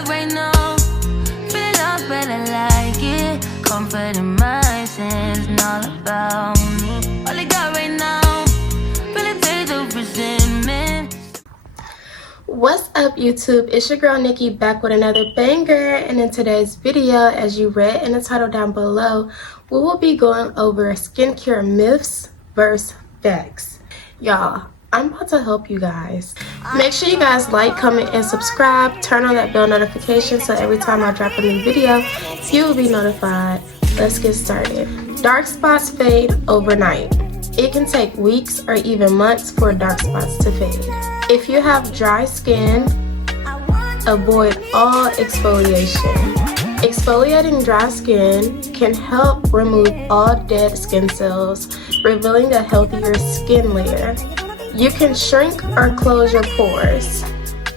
got right now. Feel up, but I like it. Comfort in my sins, and all about me. All I got right now. Feel it fade of resentment. What's up, YouTube? It's your girl Nikki back with another banger, and in today's video, as you read in the title down below, we will be going over skincare myths versus facts. Y'all, I'm about to help you guys. Make sure you guys like, comment, and subscribe. Turn on that bell notification so every time I drop a new video, you will be notified. Let's get started. Dark spots fade overnight. It can take weeks or even months for dark spots to fade. If you have dry skin, avoid all exfoliation. Exfoliating dry skin can help remove all dead skin cells, revealing a healthier skin layer. You can shrink or close your pores.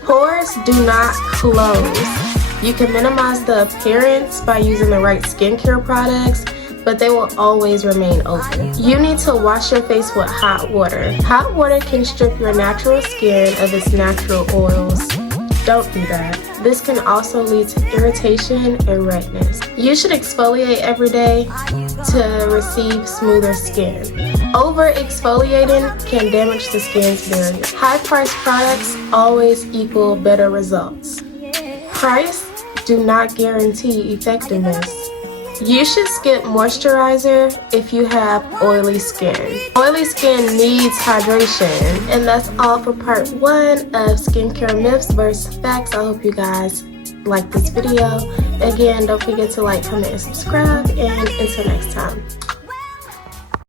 Pores do not close. You can minimize the appearance by using the right skincare products, but they will always remain open. You need to wash your face with hot water. Hot water can strip your natural skin of its natural oils. Don't do that. This can also lead to irritation and redness. You should exfoliate every day to receive smoother skin. Over exfoliating can damage the skin's barrier. High-priced products always equal better results. Price do not guarantee effectiveness. You should skip moisturizer if you have oily skin. Oily skin needs hydration. And that's all for part 1 of skincare myths versus facts. I hope you guys like this video. Again, don't forget to like, comment, and subscribe. And until next time.